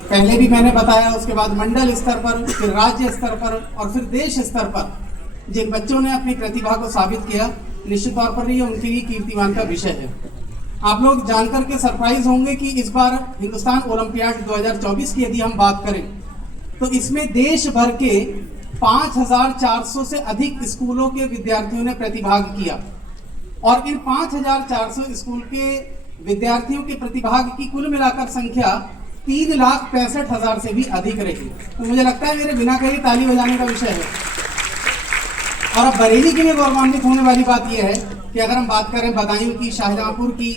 पहले भी मैंने बताया, उसके बाद मंडल स्तर पर, फिर राज्य स्तर पर और फिर देश स्तर पर जिन बच्चों ने अपनी प्रतिभा को साबित किया, निश्चित तौर पर ये उनके लिए कीर्तिमान का विषय है। आप लोग जानकर के सरप्राइज होंगे कि इस बार हिंदुस्तान ओलंपियाड 2024 की यदि हम बात करें तो इसमें देश भर के 5400 से अधिक स्कूलों के विद्यार्थियों ने प्रतिभाग किया और इन 5400 स्कूल के विद्यार्थियों के प्रतिभाग की कुल मिलाकर संख्या 3,65,000 से भी अधिक रही। तो मुझे लगता है मेरे बिना कही ताली बजाने का विषय है। और अब बरेली के लिए गौरवान्वित होने वाली बात यह है कि अगर हम बात करें बदायूं की, शाहजहांपुर की,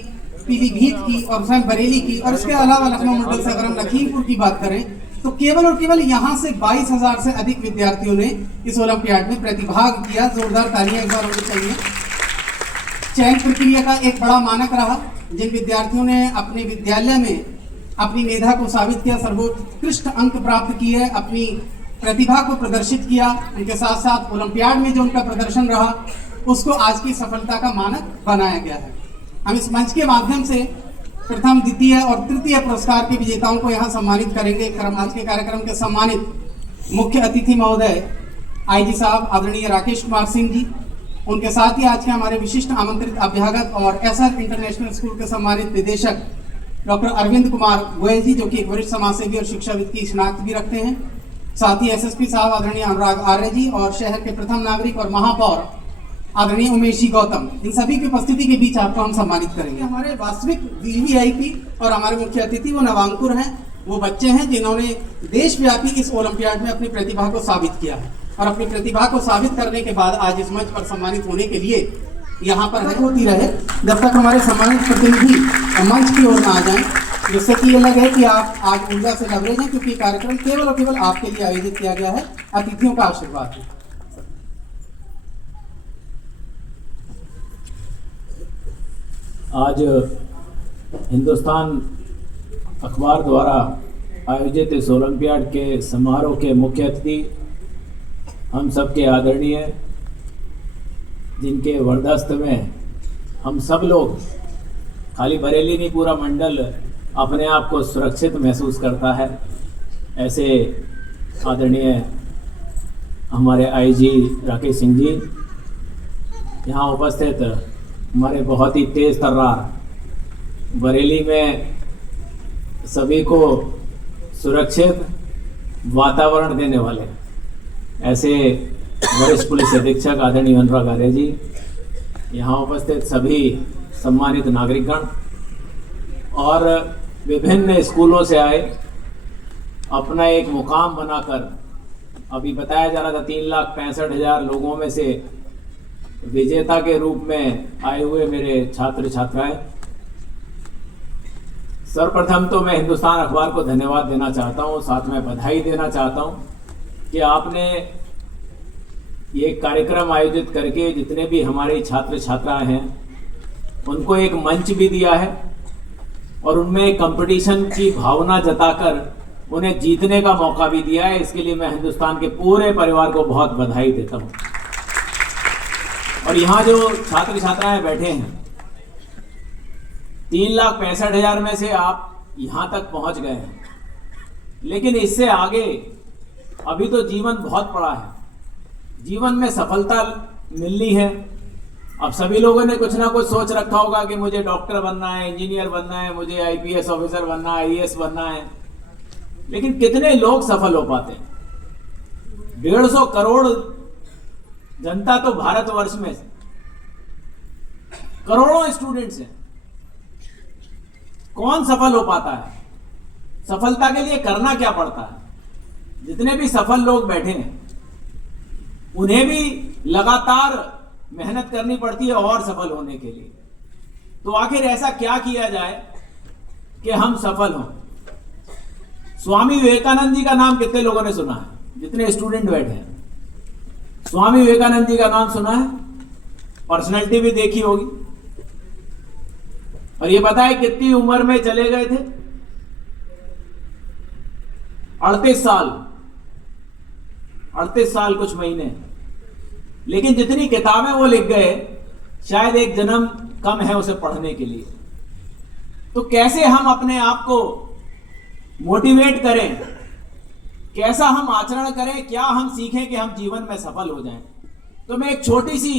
पीलीभीत की और स्वयं बरेली की, और इसके अलावा लखनऊ मंडल से अगर हम लखीमपुर की बात करें तो केवल और केवल यहाँ से 22,000 से अधिक विद्यार्थियों ने इस ओलंपियाड में प्रतिभाग किया। जोरदार तालियां एक बार होनी चाहिए। चयन प्रक्रिया का एक बड़ा मानक रहा। जिन विद्यार्थियों ने अपने विद्यालय में अपनी मेधा को साबित किया, सर्वोत्कृष्ट अंक प्राप्त किए, अपनी प्रतिभा को प्रदर्शित किया, उनके साथ साथ ओलंपियाड में जो उनका प्रदर्शन रहा उसको आज की सफलता का मानक बनाया गया है। हम इस मंच के माध्यम से प्रथम, द्वितीय और तृतीय पुरस्कार के विजेताओं को यहाँ सम्मानित करेंगे। आज के कार्यक्रम के सम्मानित मुख्य अतिथि महोदय आईजी साहब आदरणीय राकेश कुमार सिंह जी, उनके साथ ही आज के हमारे विशिष्ट आमंत्रित अभ्यागत और एसआर इंटरनेशनल स्कूल के सम्मानित निदेशक डॉक्टर अरविंद कुमार गोयल जी, जो कि एक वरिष्ठ समाजसेवी और शिक्षाविद की शिनाख्त भी रखते हैं। साथ ही एसएसपी साहब आदरणीय अनुराग आर्य जी और शहर के प्रथम नागरिक और महापौर आदरणीय उमेश जी गौतम, इन सभी की उपस्थिति के बीच आपको हम सम्मानित करेंगे। हमारे वास्तविक वीवीआईपी और हमारे मुख्य अतिथि वो नवांकुर हैं, वो बच्चे हैं जिन्होंने देशव्यापी इस ओलंपियाड में अपनी प्रतिभा को साबित किया है और अपनी प्रतिभा को साबित करने के बाद आज इस मंच पर सम्मानित होने के लिए यहाँ पर होती रहे जब तक हमारे सम्मानित प्रतिनिधि मंच की ओर न आ जाएं, जिससे कि ये लगे कि आप आज ऊर्जा से लबरेज हैं, क्योंकि कार्यक्रम केवल और केवल आपके लिए आयोजित किया गया है। अतिथियों का आशीर्वाद है। आज हिंदुस्तान अखबार द्वारा आयोजित इस ओलंपियाड के समारोह के मुख्य अतिथि हम सबके आदरणीय, जिनके वरदस्त में हम सब लोग, खाली बरेली नहीं पूरा मंडल अपने आप को सुरक्षित महसूस करता है, ऐसे आदरणीय हमारे आईजी राकेश सिंह जी, यहाँ उपस्थित हमारे बहुत ही तेज़ तर्रार बरेली में सभी को सुरक्षित वातावरण देने वाले ऐसे वरिष्ठ पुलिस अधीक्षक आदरणीय अनुराग आर्य जी, यहाँ उपस्थित सभी सम्मानित नागरिकगण और विभिन्न स्कूलों से आए, अपना एक मुकाम बनाकर, अभी बताया जा रहा था 3,65,000 लोगों में से विजेता के रूप में आए हुए मेरे छात्र छात्राएं। सर्वप्रथम तो मैं हिंदुस्तान अखबार को धन्यवाद देना चाहता हूं, साथ में बधाई देना चाहता हूं कि आपने ये कार्यक्रम आयोजित करके जितने भी हमारे छात्र छात्राएं हैं उनको एक मंच भी दिया है और उनमें कंपटीशन की भावना जताकर उन्हें जीतने का मौका भी दिया है। इसके लिए मैं हिंदुस्तान के पूरे परिवार को बहुत बधाई देता हूं। और यहाँ जो छात्र छात्राएं बैठे हैं, 3,65,000 में से आप यहाँ तक पहुँच गए हैं, लेकिन इससे आगे अभी तो जीवन बहुत बड़ा है। जीवन में सफलता मिलनी है। अब सभी लोगों ने कुछ ना कुछ सोच रखा होगा कि मुझे डॉक्टर बनना है, इंजीनियर बनना है, मुझे आईपीएस ऑफिसर बनना है, आईएएस बनना है, लेकिन कितने लोग सफल हो पाते हैं? 150 करोड़ जनता तो भारतवर्ष में करोड़ों स्टूडेंट्स हैं। कौन सफल हो पाता है? सफलता के लिए करना क्या पड़ता है? जितने भी सफल लोग बैठे हैं उन्हें भी लगातार मेहनत करनी पड़ती है और सफल होने के लिए। तो आखिर ऐसा क्या किया जाए कि हम सफल हों? स्वामी विवेकानंद जी का नाम कितने लोगों ने सुना है? जितने स्टूडेंट बैठे हैं, स्वामी विवेकानंद जी का नाम सुना है, पर्सनैलिटी भी देखी होगी। और ये पता है कितनी उम्र में चले गए थे? 38 साल, 38 साल कुछ महीने। लेकिन जितनी किताबें वो लिख गए, शायद एक जन्म कम है उसे पढ़ने के लिए। तो कैसे हम अपने आप को मोटिवेट करें, कैसा हम आचरण करें, क्या हम सीखें कि हम जीवन में सफल हो जाएं। तो मैं एक छोटी सी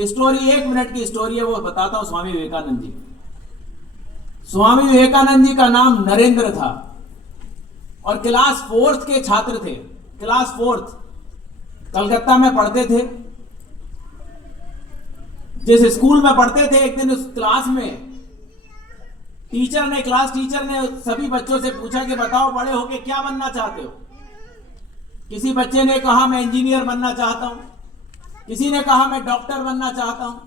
स्टोरी, 1 मिनट की स्टोरी है, वो बताता हूं स्वामी विवेकानंद जी। स्वामी विवेकानंद जी का नाम नरेंद्र था और क्लास 4th के छात्र थे। क्लास 4th कलकत्ता में पढ़ते थे। जिस स्कूल में पढ़ते थे, एक दिन उस क्लास में क्लास टीचर ने सभी बच्चों से पूछा कि बताओ बड़े होके क्या बनना चाहते हो। किसी बच्चे ने कहा मैं इंजीनियर बनना चाहता हूं, किसी ने कहा मैं डॉक्टर बनना चाहता हूं,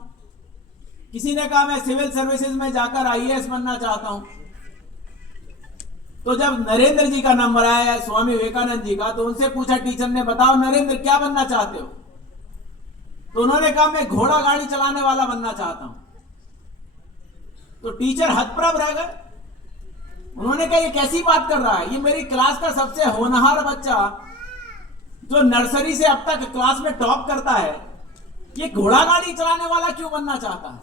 किसी ने कहा मैं सिविल सर्विसेज में जाकर IAS बनना चाहता हूं। तो जब नरेंद्र जी का नंबर आया, स्वामी विवेकानंद जी का, तो उनसे पूछा टीचर ने, बताओ नरेंद्र क्या बनना चाहते हो। तो उन्होंने कहा मैं घोड़ा गाड़ी चलाने वाला बनना चाहता हूं। तो टीचर हतप्रभ रह गए। उन्होंने कहा ये कैसी बात कर रहा है, ये मेरी क्लास का सबसे होनहार बच्चा जो नर्सरी से अब तक क्लास में टॉप करता है, ये घोड़ा गाड़ी चलाने वाला क्यों बनना चाहता है।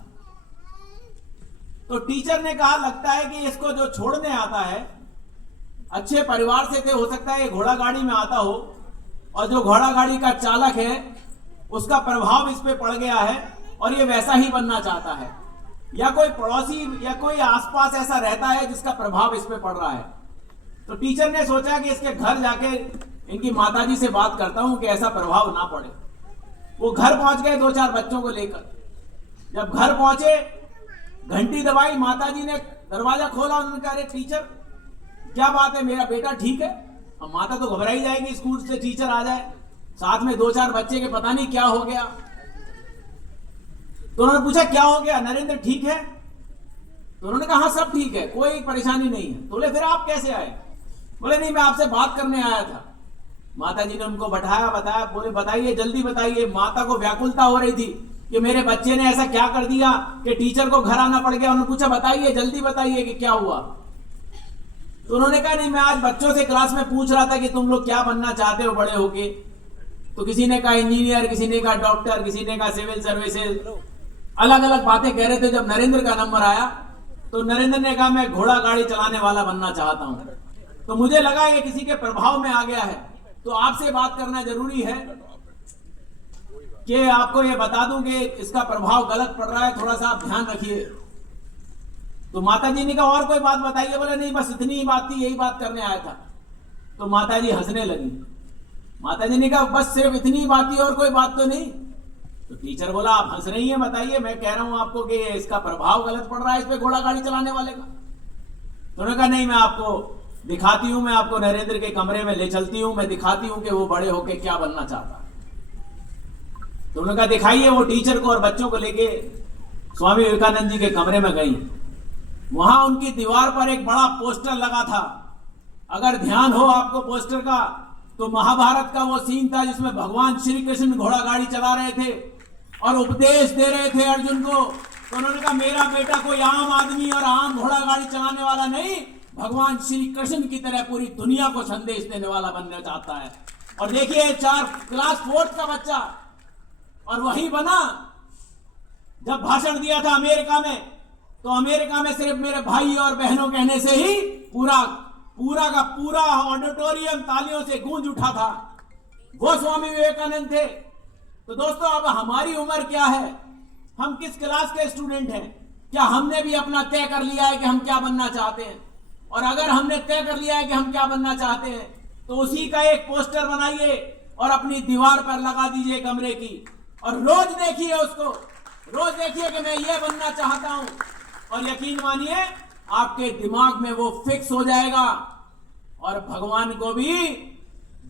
तो टीचर ने कहा लगता है कि इसको जो छोड़ने आता है, अच्छे परिवार से थे, हो सकता है ये घोड़ा गाड़ी में आता हो, और जो घोड़ा गाड़ी का चालक है उसका प्रभाव इस पे पड़ गया है और ये वैसा ही बनना चाहता है, या कोई पड़ोसी या कोई आसपास ऐसा रहता है जिसका प्रभाव इस पे पड़ रहा है। तो टीचर ने सोचा कि इसके घर जाके इनकी माताजी से बात करता हूं कि ऐसा प्रभाव ना पड़े। वो घर पहुंच गए 2-4 बच्चों को लेकर। जब घर पहुंचे, घंटी दबाई, माताजी ने दरवाजा खोला, उन्होंने कहा अरे टीचर क्या बात है, मेरा बेटा ठीक है। अब माता तो घबराई जाएगी, स्कूल से टीचर आ जाए, साथ में 2-4 बच्चे के पता नहीं क्या हो गया। तो उन्होंने पूछा क्या हो गया, नरेंद्र ठीक है। तो उन्होंने कहा हाँ सब ठीक है, कोई परेशानी नहीं है। तो बोले फिर आप कैसे आए। बोले नहीं मैं आपसे बात करने आया था। माता जी ने उनको बताया। बोले बताइए, जल्दी बताइए। माता को व्याकुलता हो रही थी कि मेरे बच्चे ने ऐसा क्या कर दिया कि टीचर को घर आना पड़ गया। उन्होंने पूछा बताइए, जल्दी बताइए कि क्या हुआ। तो उन्होंने कहा नहीं मैं आज बच्चों से क्लास में पूछ रहा था कि तुम लोग क्या बनना चाहते हो बड़े होके। तो किसी ने कहा इंजीनियर, किसी ने कहा डॉक्टर, किसी ने कहा सिविल सर्विसेज, अलग अलग बातें कह रहे थे। जब नरेंद्र का नंबर आया तो नरेंद्र ने कहा मैं घोड़ा गाड़ी चलाने वाला बनना चाहता हूं। तो मुझे लगा ये किसी के प्रभाव में आ गया है, तो आपसे बात करना जरूरी है कि आपको ये बता दूं कि इसका प्रभाव गलत पड़ रहा है, थोड़ा सा आप ध्यान रखिए। तो माता जी ने कहा और कोई बात बताइए। बोले नहीं बस इतनी ही बात थी, यही बात करने आया था। तो माता जी हंसने लगी। माता जी ने कहा बस सिर्फ इतनी ही बात थी, और कोई बात तो नहीं। तो टीचर बोला आप हंस रही हैं, बताइए, मैं कह रहा हूं आपको कि इसका प्रभाव गलत पड़ रहा है इस पे घोड़ा गाड़ी चलाने वाले का। तो उन्होंने कहा नहीं मैं आपको दिखाती हूं, मैं आपको नरेंद्र के कमरे में ले चलती हूं, मैं दिखाती हूं कि वो बड़े होके क्या बनना चाहता है। तो उन्होंने कहा दिखाइए। वो टीचर को और बच्चों को लेके स्वामी विवेकानंद जी के कमरे में गई। वहां उनकी दीवार पर एक बड़ा पोस्टर लगा था। अगर ध्यान हो आपको पोस्टर का, तो महाभारत का वो सीन था जिसमें भगवान श्री कृष्ण घोड़ा गाड़ी चला रहे थे और उपदेश दे रहे थे अर्जुन को। तो उन्होंने कहा मेरा बेटा कोई आम आदमी और आम घोड़ा गाड़ी चलाने वाला नहीं, भगवान श्री कृष्ण की तरह पूरी दुनिया को संदेश देने वाला बनना चाहता है। और देखिए क्लास 4th का बच्चा, और वही बना। जब भाषण दिया था अमेरिका में, तो अमेरिका में सिर्फ मेरे भाई और बहनों कहने से ही पूरा का पूरा ऑडिटोरियम तालियों से गूंज उठा था। वो स्वामी विवेकानंद थे। तो दोस्तों अब हमारी उम्र क्या है, हम किस क्लास के स्टूडेंट हैं, क्या हमने भी अपना तय कर लिया है कि हम क्या बनना चाहते हैं। और अगर हमने तय कर लिया है कि हम क्या बनना चाहते हैं, तो उसी का एक पोस्टर बनाइए और अपनी दीवार पर लगा दीजिए कमरे की, और रोज देखिए उसको, रोज देखिए कि मैं ये बनना चाहता हूं। और यकीन मानिए आपके दिमाग में वो फिक्स हो जाएगा, और भगवान को भी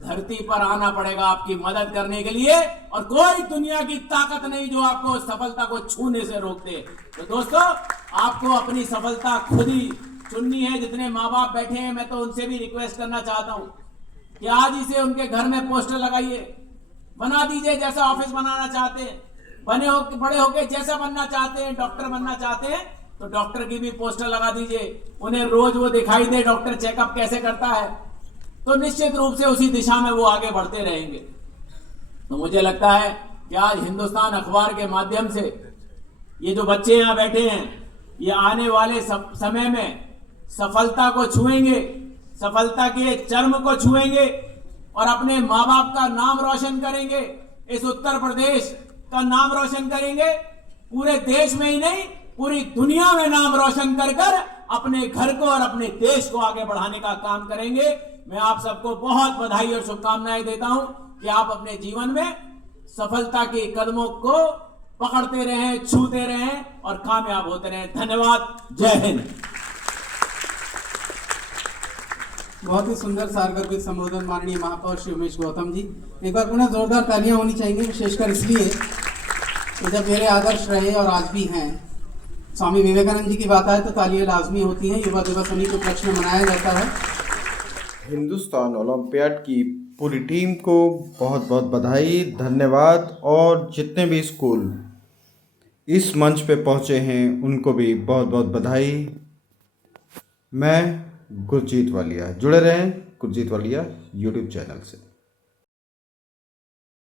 धरती पर आना पड़ेगा आपकी मदद करने के लिए, और कोई दुनिया की ताकत नहीं जो आपको सफलता को छूने से रोक दे। तो दोस्तों आपको अपनी सफलता खुद ही चुननी है। जितने माँ बाप बैठे हैं, मैं तो उनसे भी रिक्वेस्ट करना चाहता हूं कि आज इसे उनके घर में पोस्टर लगाइए, बना दीजिए जैसा ऑफिस बनाना चाहते हैं, बड़े होके जैसा बनना चाहते हैं, डॉक्टर बनना चाहते हैं तो डॉक्टर की भी पोस्टर लगा दीजिए। उन्हें रोज वो दिखाई दे डॉक्टर चेकअप कैसे करता है, तो निश्चित रूप से उसी दिशा में वो आगे बढ़ते रहेंगे। तो मुझे लगता है कि आज हिंदुस्तान अखबार के माध्यम से ये जो बच्चे यहाँ बैठे हैं, ये आने वाले समय में सफलता को छुएंगे, सफलता के चरम को छुएंगे और अपने माँ बाप का नाम रोशन करेंगे। इस उत्तर प्रदेश का नाम रोशन करेंगे, पूरे देश में ही नहीं पूरी दुनिया में नाम रोशन कर कर अपने घर को और अपने देश को आगे बढ़ाने का काम करेंगे। मैं आप सबको बहुत बधाई और शुभकामनाएं देता हूं कि आप अपने जीवन में सफलता के कदमों को पकड़ते रहें, छूते रहें और कामयाब होते रहें। धन्यवाद। जय हिंद। बहुत ही सुंदर सारगर्भित संबोधन माननीय महापौर श्री उमेश गौतम जी। एक बार पुनः जोरदार तालियां होनी चाहिए, विशेषकर इसलिए कि जब मेरे आदर्श रहे और आज भी हैं। स्वामी विवेकानंद जी की बात आए तो तालियां लाजमी होती हैं। युवा दिवस उन्हीं के उपलक्ष्य में मनाया जाता है। हिंदुस्तान ओलंपियाड की पूरी टीम को बहुत बहुत बधाई, धन्यवाद। और जितने भी स्कूल इस मंच पे पहुँचे हैं उनको भी बहुत बहुत बधाई। मैं गुरजीत वालिया, जुड़े रहें गुरजीत वालिया यूट्यूब चैनल से।